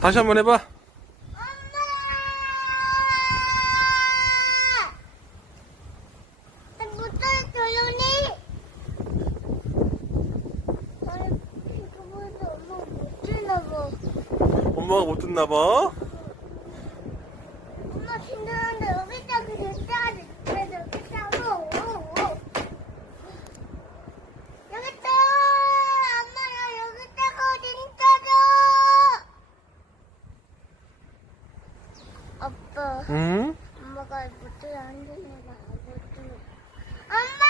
다시 한번 해봐. 엄마가 못 듣나 봐. 엄마 힘들었는데 여기다 그랬다 여기다고 여기다 엄마 나 여기다가 진짜죠 아빠 응? 엄마가 못해 안 되는 거 알고 엄마